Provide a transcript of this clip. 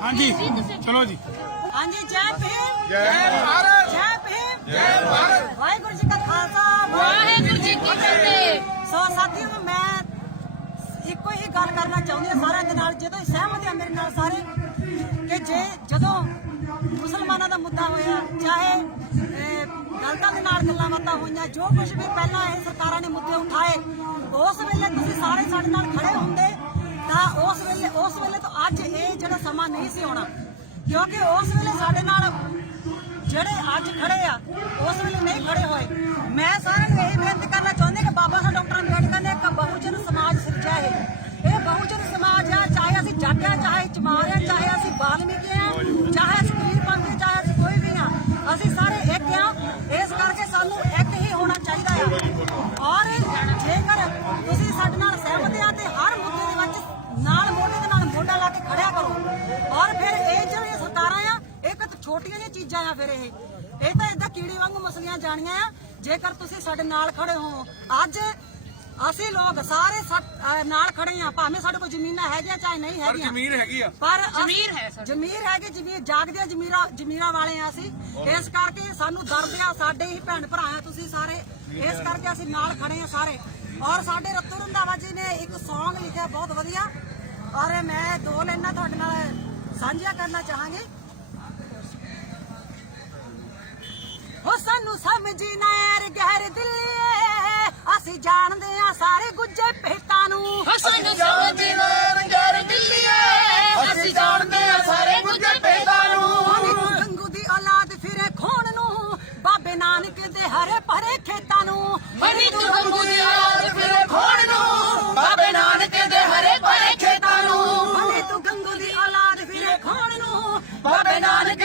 ਹਾਂਜੀ ਚਲੋ ਜੀ। ਹਾਂਜੀ ਜੈ ਭੀਮ। ਜੈ ਭਾਰਤ। ਜੈ ਭੀਮ। ਜੈ ਭਾਰਤ। ਵਾਹਿਗੁਰੂ ਜੀ ਕਾ ਖਾਲਸਾ ਵਾਹਿਗੁਰੂ ਜੀ ਕੀ ਫਤਿਹ। ਸੋ ਸਾਥੀਓ ਮੈਂ ਇੱਕੋ ਹੀ ਗੱਲ ਕਰਨਾ ਚਾਹੁੰਦੀ ਹਾਂ ਸਾਰਿਆਂ ਦੇ ਨਾਲ ਜਦੋਂ ਸਹਿਮਤ ਆ ਮੇਰੇ ਨਾਲ ਸਾਰੇ ਕਿ ਜੇ ਜਦੋਂ ਮੁਸਲਮਾਨਾਂ ਦਾ ਮੁੱਦਾ ਹੋਇਆ ਚਾਹੇ ਦਲਿਤਾਂ ਦੇ ਨਾਲ ਗੱਲਾਂ ਬਾਤਾਂ ਹੋਈਆਂ ਜੋ ਕੁਝ ਵੀ ਪਹਿਲਾਂ ਇਹ ਸਰਕਾਰਾਂ ਨੇ ਮੁੱਦੇ ਉਠਾਏ ਉਸ ਵੇਲੇ ਤੁਸੀਂ ਸਾਰੇ ਸਾਡੇ ਨਾਲ ਖੜੇ ਹੁੰਦੇ ਅੱਜ ਜਿਹੜਾ ਸਮਾਂ ਨਹੀਂ ਸੀ ਆਉਣਾ। ਕਿਉਂਕਿ ਉਸ ਵੇਲੇ ਸਾਡੇ ਨਾਲ ਜਿਹੜੇ ਅੱਜ ਖੜੇ ਆ, ਉਸ ਵੇਲੇ ਨਹੀਂ ਖੜੇ ਹੋਏ। ਮੈਂ ਸਾਰਿਆਂ ਨੂੰ ਇਹ ਬੇਨਤੀ ਕਰਨਾ ਚਾਹੁੰਦੀ ਕਿ ਬਾਬਾ ਸਾਹਿਬ ਡਾਕਟਰ ਅੰਬੇਡਕਰ ਨੇ ਇੱਕ ਬਹੁਜਨ ਸਮਾਜ ਸਿਰਜਿਆ ਹੈ। ਇਹ ਬਹੁਜਨ ਸਮਾਜ ਆ, ਚਾਹੇ ਅਸੀਂ ਜੱਟ ਆ ਚਾਹੇ ਚਮਾਰ ਆ ਚਾਹੇ ਅਸੀਂ ਬਾਲਮੀਕੀ ਆ, ਚਾਹੇ ਅਸੀਂ ਪੀਰ ਚਾਹੇ ਅਸੀਂ ਕੋਈ ਵੀ ਆ। ਅਸੀਂ ਸਾਰੇ ਇੱਕ ਆ। ਇਸ ਕਰਕੇ ਸਾਨੂੰ ਇੱਕ ਹੀ ਹੋਣਾ ਚਾਹੀਦਾ ਆ। ਛੋਟੀਆਂ ਜਿਹੀਆਂ ਚੀਜ਼ਾਂ ਆ ਫਿਰ ਇਹ। ਇਹ ਤਾਂ ਇਦਾਂ ਕੀੜੀ ਵਾਂਗੂ ਮਸਲੀਆਂ ਜਾਣੀਆਂ ਆ। ਜੇਕਰ ਤੁਸੀਂ ਸਾਡੇ ਨਾਲ ਖੜੇ ਹੋ ਅੱਜ ਅਸੀਂ ਲੋਕ ਸਾਰੇ ਨਾਲ ਖੜੇ ਆ ਭਾਵੇਂ ਸਾਡੇ ਕੋਲ ਜ਼ਮੀਨਾਂ ਹੈਗੀਆਂ ਚਾਹੇ ਨਹੀਂ ਪਰ ਹੈਗੀਆਂ। ਜ਼ਮੀਰ ਹੈਗੀ ਆ। ਪਰ ਜ਼ਮੀਰ ਹੈ ਸਾਡੇ। ਜ਼ਮੀਰ ਹੈਗੀ ਜ਼ਮੀਰ ਜਾਗਦੇ ਜ਼ਮੀਰਾਂ ਜ਼ਮੀਰਾਂ ਵਾਲੇ ਆ ਅਸੀਂ। ਇਸ ਕਰਕੇ ਸਾਨੂੰ ਦਰਦ ਆ ਸਾਡੇ ਹੀ ਭੈਣ ਭਰਾ ਆ ਤੁਸੀਂ ਸਾਰੇ। ਇਸ ਕਰਕੇ ਅਸੀਂ ਨਾਲ ਖੜੇ ਆ ਸਾਰੇ। ਔਰ ਸਾਡੇ ਰਤੂ ਰੰਧਾਵਾ ਜੀ ਨੇ ਇੱਕ Song ਲਿਖਿਆ ਬਹੁਤ ਵਧੀਆ। ਔਰ ਮੈਂ ਦੋ ਲਾਈਨਾਂ ਤੁਹਾਡੇ ਨਾਲ ਸਾਂਝੀਆਂ ਕਰਨਾ ਚਾਹਾਂਗੀ। ਹੋ ਸਾਨੂੰ ਸਮਝੀ ਨਾ ਯਾਰ ਗਹਿਰ ਦਿੱਲੀਏ। ਅਸੀਂ ਜਾਣਦੇ ਆ ਸਾਰੇ ਗੁੱਜੇ ਭੇਟਾਂ ਨੂੰ। ਸਾਨੂੰ ਸਮਝ ਰੰਗਾਰ ਦਿੱਲੀਏ। ਅਸੀਂ ਜਾਣਦੇ ਆ ਸਾਰੇ ਗੁੱਜਰ ਪੈਦਾ ਨੂੰ। ਹਰੀ ਤੂੰ ਗੰਗੂ ਦੀ ਔਲਾਦ ਫਿਰੇ ਖੋਣ ਨੂੰ। ਬਾਬੇ ਨਾਨਕ ਦੇ ਹਰੇ ਭਰੇ ਖੇਤਾਂ ਨੂੰ। ਹਰੀ ਤੂੰ ਗੰਗੂ ਦੀ ਫਿਰੇ ਖੋਣ ਨੂੰ। ਬਾਬੇ ਨਾਨਕ ਦੇ ਹਰੇ ਭਰੇ ਖੇਤਾਂ ਨੂੰ। ਹਰੀ ਤੂੰ ਗੰਗੂ ਦੀ ਔਲਾਦ ਫਿਰੇ ਖੋਣ ਨੂੰ। ਬਾਬੇ ਨਾਨਕ